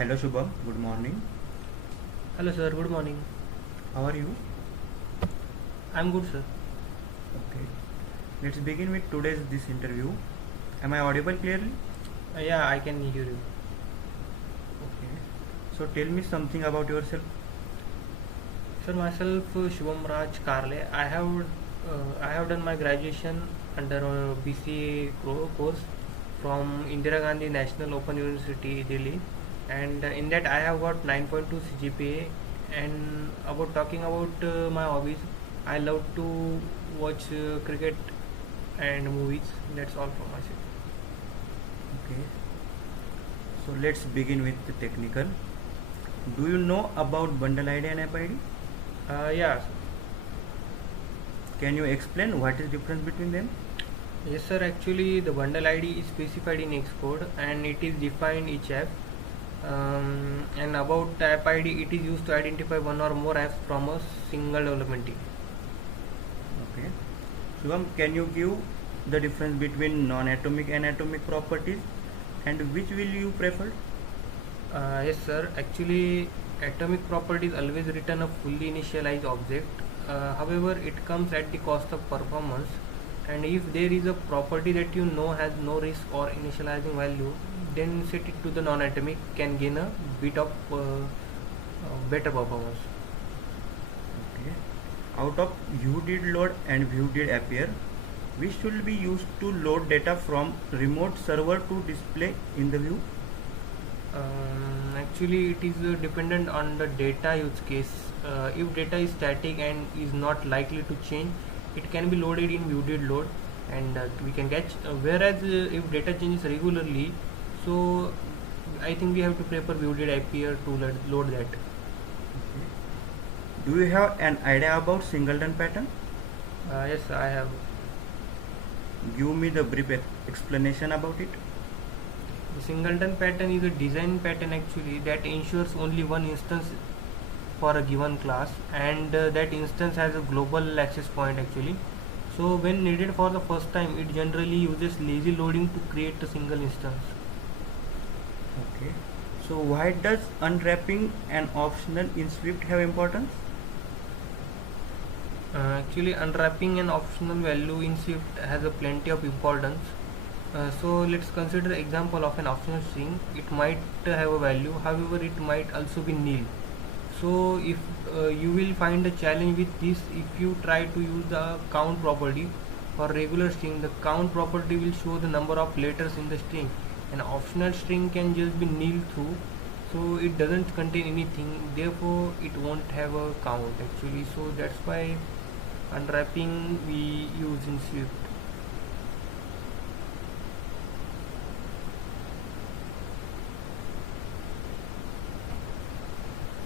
Hello Shubham, good morning. Hello sir, good morning. How are you? I'm good sir. Okay. Let's begin with today's this interview. Am I audible clearly? Yeah, I can hear you. Okay. So tell me something about yourself. Sir, myself Shubham Raj Karle. I have done my graduation under a BCA course from Indira Gandhi National Open University, Delhi, and in that I have got 9.2 CGPA. And about talking about my hobbies, I love to watch cricket and movies. That's all from my side. Okay. So let's begin with the technical. Do you know about bundle ID and app ID? Yeah. Can you explain what is difference between them? Yes, sir. Actually, the bundle ID is specified in Xcode and it is defined each app. And about app ID, it is used to identify one or more apps from a single development team. Okay. Shubham, can you give the difference between non-atomic and atomic properties and which will you prefer? Yes, sir. Actually, atomic property is always written a fully initialized object. However, it comes at the cost of performance. And if there is a property that you know has no risk or initializing value, then set it to the non-atomic can gain a bit of better performance. Okay. Out of view did load and view did appear, which should be used to load data from remote server to display in the view. Actually, it is dependent on the data use case. If data is static and is not likely to change, it can be loaded in viewDid load, and we can catch. Whereas if data changes regularly, so I think we have to prefer viewDid appear to load that. Okay. Do you have an idea about singleton pattern? Yes, I have. Give me the brief explanation about it. The singleton pattern is a design pattern actually that ensures only one instance for a given class, and that instance has a global access point actually. So when needed for the first time, it generally uses lazy loading to create a single instance. Okay. So why does unwrapping an optional in Swift have importance? Actually, unwrapping an optional value in Swift has a plenty of importance. So let's consider example of an optional string. It might have a value, however, it might also be nil. So if you will find a challenge with this if you try to use the count property for regular string. The count property will show the number of letters in the string. An optional string can just be nil through, so it doesn't contain anything, therefore it won't have a count actually. So that's why unwrapping we use in Swift.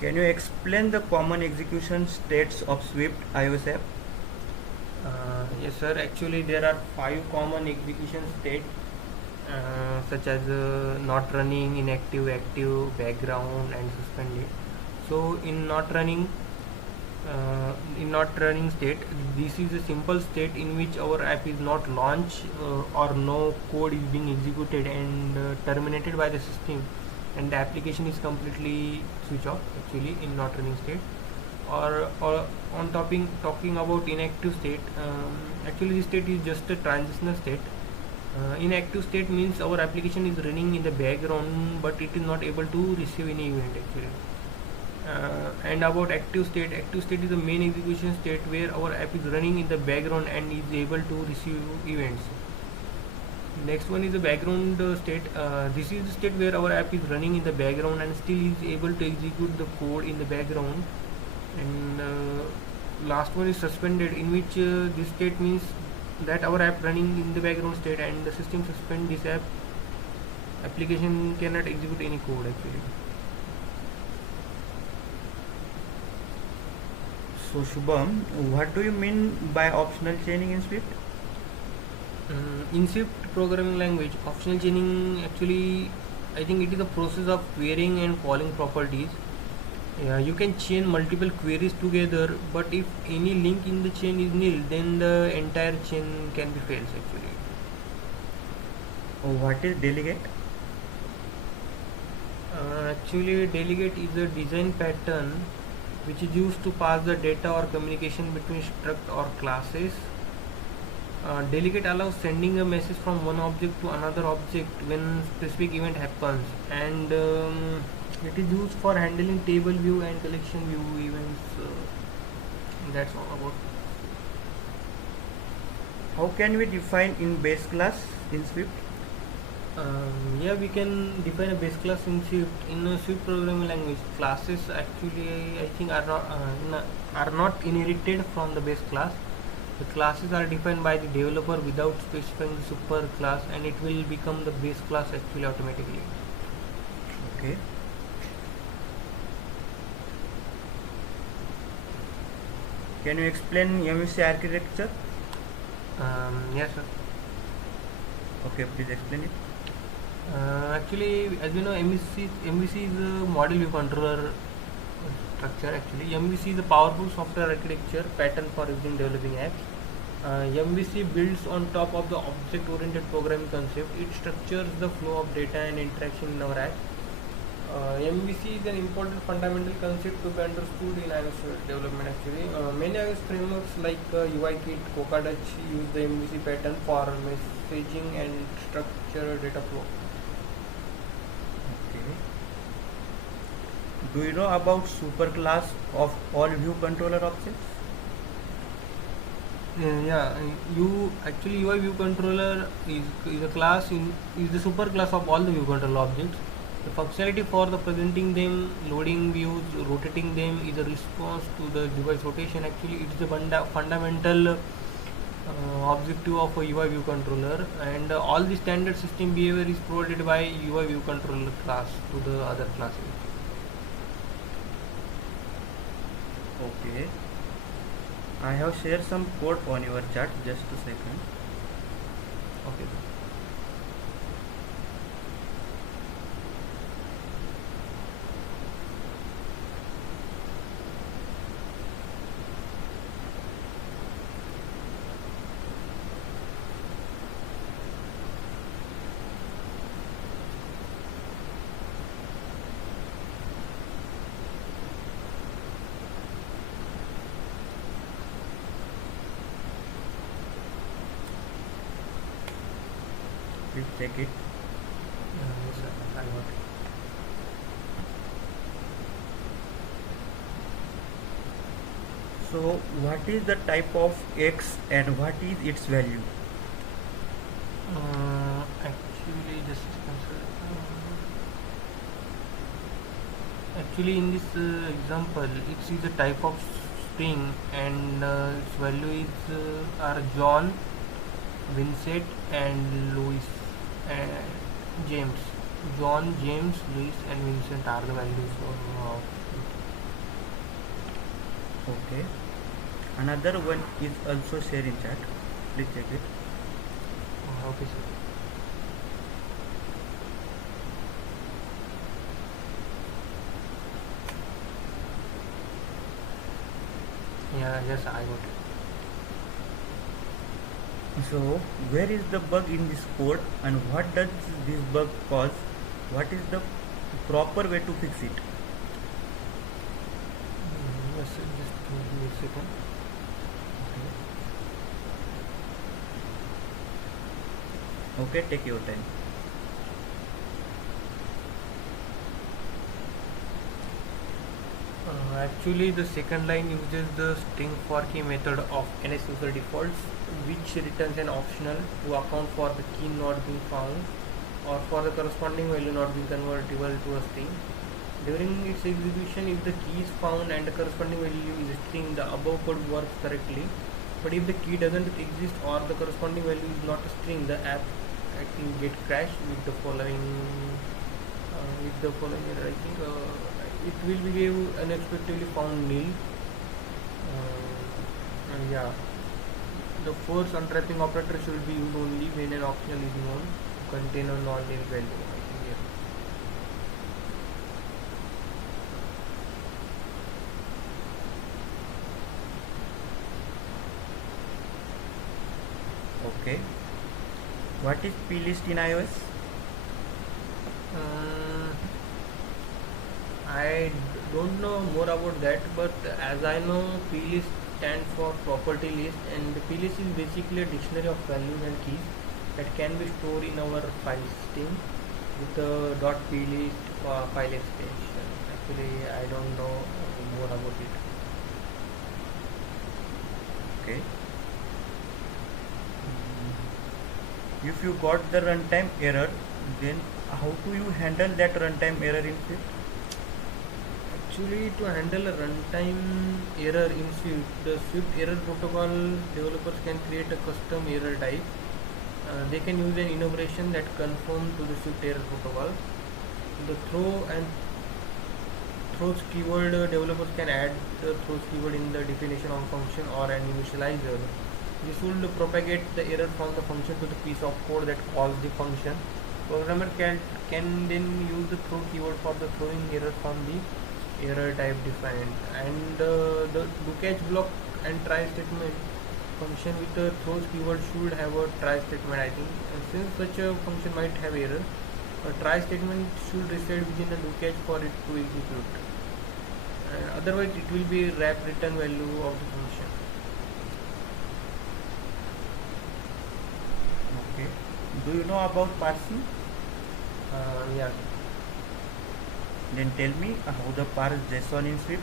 Can you explain the common execution states of Swift iOS app? Yes sir, actually there are 5 common execution states, such as not running, inactive, active, background and suspended. So in not running state, this is a simple state in which our app is not launched, or no code is being executed and terminated by the system, and the application is completely switch off actually in not running state. Or on talking about inactive state, actually this state is just a transitional state. Inactive state means our application is running in the background but it is not able to receive any event actually. And about active state is the main execution state where our app is running in the background and is able to receive events. Next one is the background state. This is the state where our app is running in the background and still is able to execute the code in the background. And last one is suspended, in which this state means that our app running in the background state and the system suspend this application cannot execute any code actually. So Shubham, what do you mean by optional chaining in Swift? In Swift programming language, optional chaining actually, I think it is a process of querying and calling properties. You can chain multiple queries together, but if any link in the chain is nil, then the entire chain can be fails actually. What is delegate? Actually, delegate is a design pattern which is used to pass the data or communication between struct or classes. Delegate allows sending a message from one object to another object when specific event happens, and it is used for handling table view and collection view events. That's all about. How can we define in base class in Swift? Yeah, we can define a base class in Swift. In a Swift programming language, classes actually I think are not inherited from the base class. The classes are defined by the developer without specifying the super class, and it will become the base class actually automatically. Okay. Can you explain MVC architecture? Yes, sir. Okay, please explain it. Actually, as you know, MVC is a model view controller structure. Actually, MVC is a powerful software architecture pattern for using developing apps. MVC builds on top of the object-oriented programming concept. It structures the flow of data and interaction in our app. MVC is an important fundamental concept to be understood in iOS development. Actually, many iOS frameworks like UIKit, Cocadutch use the MVC pattern for messaging and structure data flow. Okay. Do you know about superclass of all view controller objects? Yeah, UI view controller is a class is the super class of all the view controller objects. The functionality for the presenting them, loading views, rotating them is a response to the device rotation. Actually, it is the fundamental objective of a UI view controller, and all the standard system behavior is provided by UI view controller class to the other classes. Okay. I have shared some code on your chat. Just a second. Okay. Please check it. Yes, sir, I got it. So, what is the type of X and what is its value? Actually, just consider. Actually, in this example, it is a type of string, and its value is are John, Vincent, and Louis, and James. John, James, Louis, and Vincent are the values of Okay. Another one is also shared in chat. Please check it. okay, sir. Yeah, yes, I got it. So, where is the bug in this code and what does this bug cause? What is the proper way to fix it? Yes, sir, just give me a second. Okay, take your time. Actually, the second line uses the string for key method of NSUser defaults, which returns an optional to account for the key not being found or for the corresponding value not being convertible to a string. During its execution, if the key is found and the corresponding value is a string, the above code works correctly. But if the key doesn't exist or the corresponding value is not a string, the app actually get crashed with the following error. I think it will behave unexpectedly found nil. And yeah, the force unwrapping operator should be used only when an optional is known to contain a non-nil value. I think, yeah. Okay. What is plist in iOS? I don't know more about that, but as I know, plist stands for property list, and plist is basically a dictionary of values and keys that can be stored in our file system with the .plist file extension. Actually, I don't know more about it. Okay. If you got the runtime error, then how do you handle that runtime error in Swift? Actually, to handle a runtime error in Swift, the Swift error protocol developers can create a custom error type. They can use an enumeration that conforms to the Swift error protocol. The throws keyword, developers can add the throws keyword in the definition of function or an initializer. This will propagate the error from the function to the piece of code that calls the function. Programmer can then use the throw keyword for the throwing error from the error type defined, and the do catch block and try statement function with the throws keyword should have a try statement, I think. And since such a function might have error, a try statement should reside within a do catch for it to execute, and otherwise it will be wrap return value of the function. Okay. Do you know about parsing? Yeah. Then tell me how the parse JSON in Swift.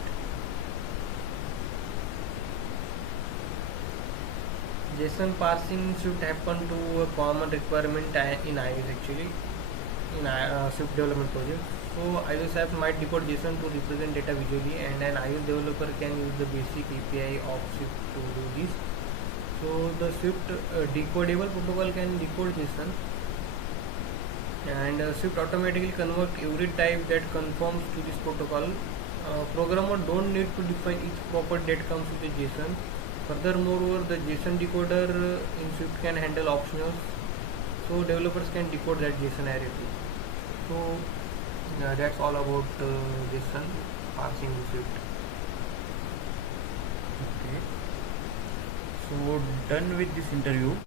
JSON parsing should happen to a common requirement in iOS, actually, in Swift development project. So iOS apps might decode JSON to represent data visually, and an iOS developer can use the basic API of Swift to do this. So the Swift decodable protocol can decode JSON, and Swift automatically convert every type that conforms to this protocol. Programmer don't need to define each property that comes with the JSON. Furthermore, the JSON decoder in Swift can handle optionals, so developers can decode that JSON array too. So that's all about JSON parsing in Swift. Okay. So done with this interview.